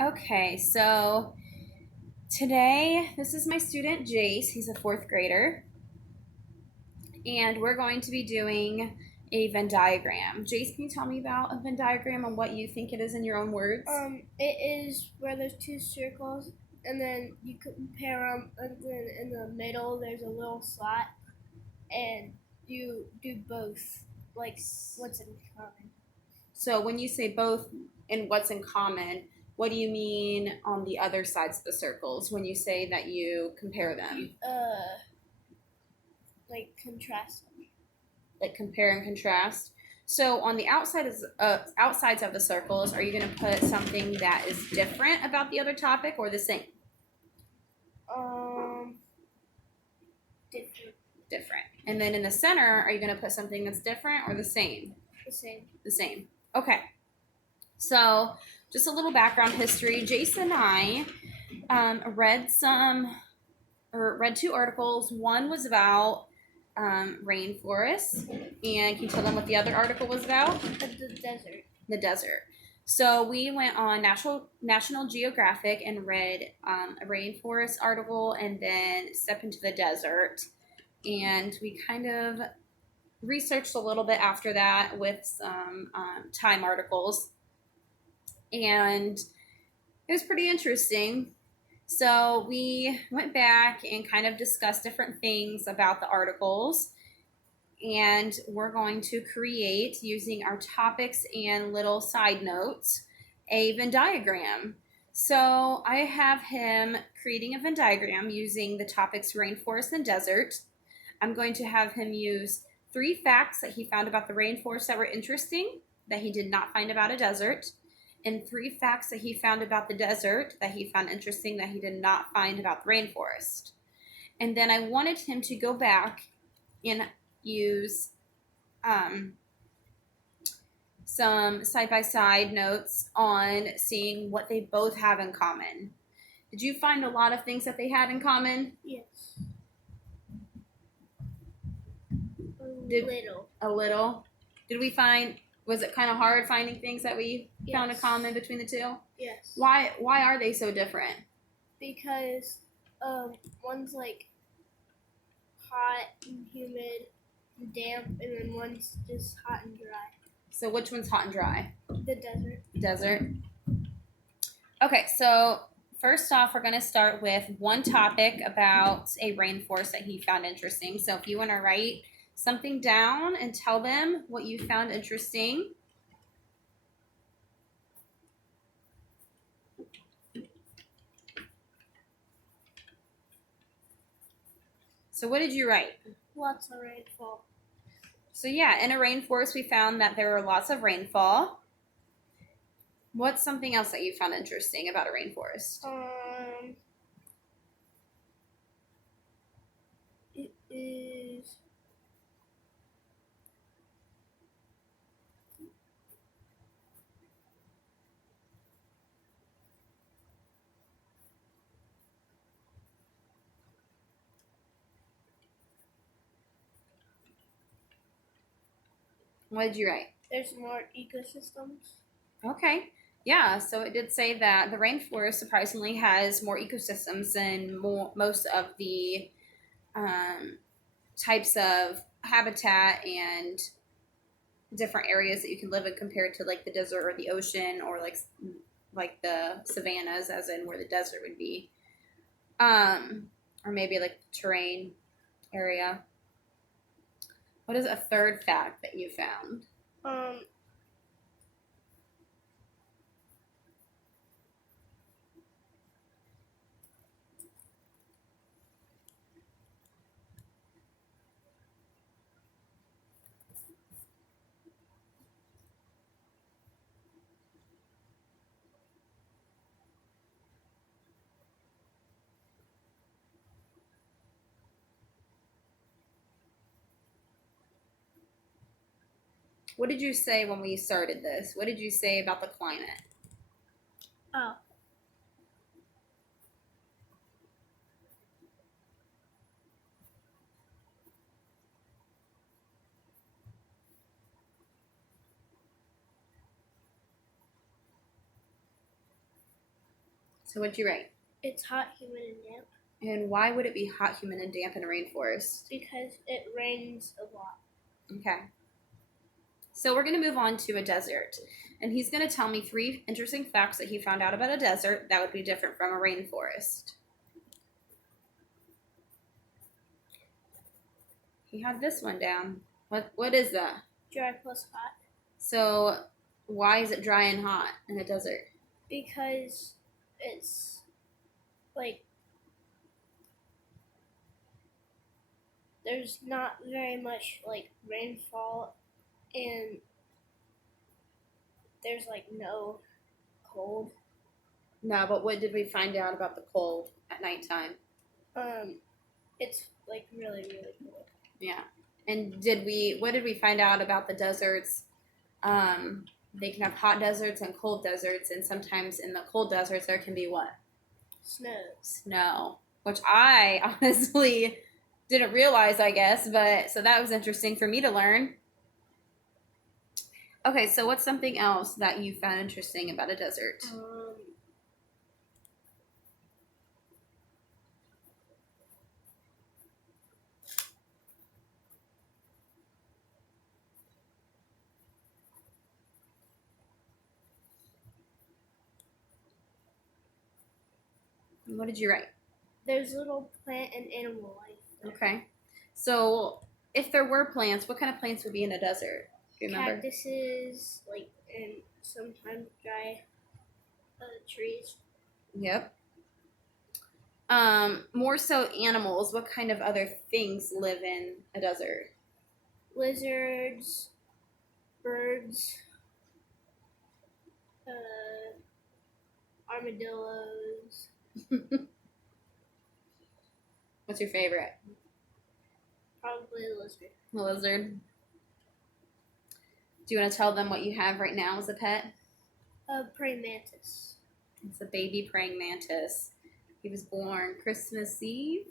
Okay, so today this is my student Jace. He's a fourth grader, and we're going to be doing a Venn diagram. Jace, can you tell me about a Venn diagram and what you think it is in your own words? It is where there's two circles, and then you compare them, and then in the middle there's a little slot, and you do both, like what's in common. So when you say both and what's in common, what do you mean on the other sides of the circles when you say that you compare them? Like contrast them. Like compare and contrast. So on the outsides of the circles, are you going to put something that is different about the other topic or the same? Um, Different. Different. And then in the center, are you going to put something that's different or the same? The same. The same. Okay. So just a little background history. Jason and I read two articles. One was about rainforests, and can you tell them what the other article was about? The desert. The desert. So we went on National Geographic and read a rainforest article, and then Step into the Desert. And we kind of researched a little bit after that with some Time articles, and it was pretty interesting. So we went back and kind of discussed different things about the articles, and we're going to create, using our topics and little side notes, a Venn diagram. So I have him creating a Venn diagram using the topics rainforest and desert. I'm going to have him use 3 facts that he found about the rainforest that were interesting, that he did not find about a desert, and 3 facts that he found about the desert that he found interesting that he did not find about the rainforest. And then I wanted him to go back and use some side by side notes on seeing what they both have in common. Did you find a lot of things that they had in common? Yes. Did Little. a little? Did we find? Was it kind of hard finding things that we found in Yes. common between the two? Yes. Why are they so different? Because one's like hot and humid and damp, and then one's just hot and dry. So which one's hot and dry? The desert. Desert. Okay, so first off, we're going to start with one topic about a rainforest that he found interesting. So if you want to write something down and tell them what you found interesting. So what did you write? Lots of rainfall. So yeah, in a rainforest, we found that there were lots of rainfall. What's something else that you found interesting about a rainforest? It is. What did you write? There's more ecosystems. Okay. Yeah, so it did say that the rainforest surprisingly has more ecosystems than most of the um, types of habitat and different areas that you can live in compared to like the desert or the ocean or like the savannas, as in where the desert would be, or maybe like the terrain area. What is a third fact that you found? Um, What did you say when we started this? What did you say about the climate? oh, So what'd you write? It's hot, humid, and damp And why would it be hot, humid, and damp in a rainforest? because it rains a lot. Okay. So we're going to move on to a desert. And he's going to tell me 3 interesting facts that he found out about a desert that would be different from a rainforest. He had this one down. What is that? Dry plus hot. So why is it dry and hot in a desert? Because it's like there's not very much like rainfall and there's like no cold. No, but what did we find out about the cold at nighttime? It's like really, really cold. Yeah. And what did we find out about the deserts? They can have hot deserts and cold deserts, and sometimes in the cold deserts there can be what? Snow, which I honestly didn't realize, I guess, but so that was interesting for me to learn. Okay, so what's something else that you found interesting about a desert? What did you write? There's little plant and animal life there. Okay. So if there were plants, what kind of plants would be in a desert? Do you remember? Cactuses, like, and sometimes dry trees. Yep. More so animals. What kind of other things live in a desert? Lizards, birds, armadillos. What's your favorite? Probably a lizard. A lizard. Do you want to tell them what you have right now as a pet? A praying mantis. It's a baby praying mantis. He was born Christmas Eve.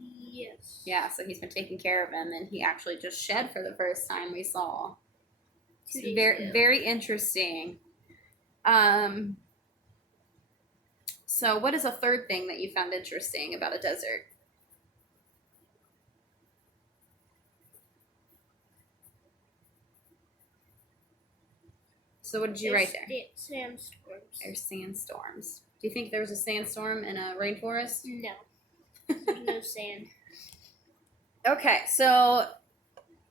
Yes. Yeah, so he's been taking care of him, and he actually just shed for the first time we saw. It's very, very interesting. So what is a third thing that you found interesting about a desert? So what did you write there? Sandstorms. There's sandstorms. Do you think there was a sandstorm in a rainforest? No. There's no sand. Okay, so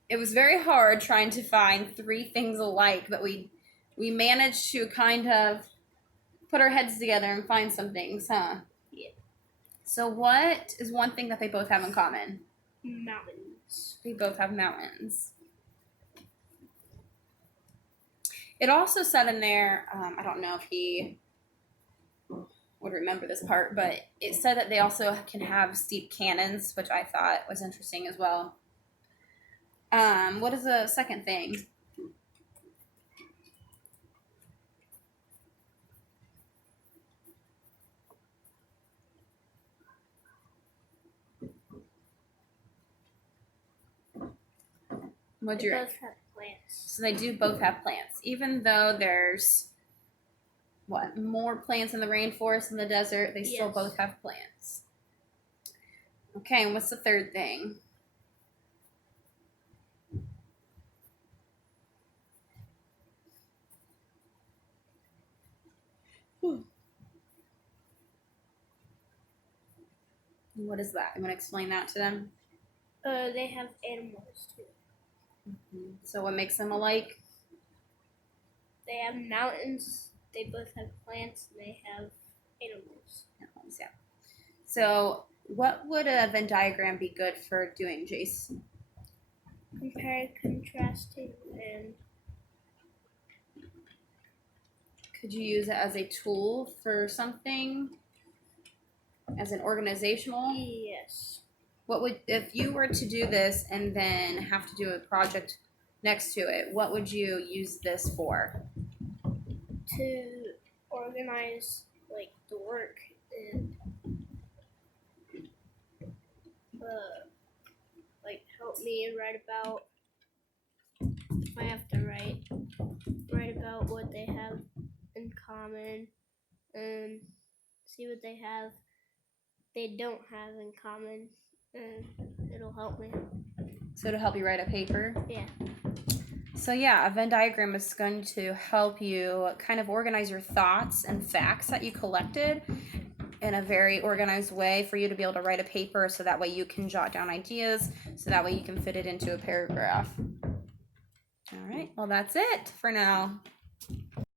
it was very hard trying to find 3 things alike, but we managed to kind of put our heads together and find some things, huh? Yeah. So what is one thing that they both have in common? Mountains. They both have mountains. It also said in there, I don't know if he would remember this part, but it said that they also can have steep canyons, which I thought was interesting as well. What is the second thing? What'd you They write? both have plants. So they do both have plants, even though there's more plants in the rainforest than the desert. They still Yes. both have plants. Okay, and what's the third thing? What is that? You want to explain that to them? They have animals too. So what makes them alike? They have mountains. They both have plants. And they have animals. Animals, yeah. So what would a Venn diagram be good for doing, Jace? Comparing, contrasting, and Could you use it as a tool for something? As an organizational? yes. What would, if you were to do this and then have to do a project next to it, what would you use this for? To organize like the work and like help me write about if I have to write about what they have in common and see what they don't have in common, and it'll help me. So to help you write a paper? Yeah. So yeah, a Venn diagram is going to help you kind of organize your thoughts and facts that you collected in a very organized way for you to be able to write a paper, so that way you can jot down ideas, so that way you can fit it into a paragraph. All right, well that's it for now.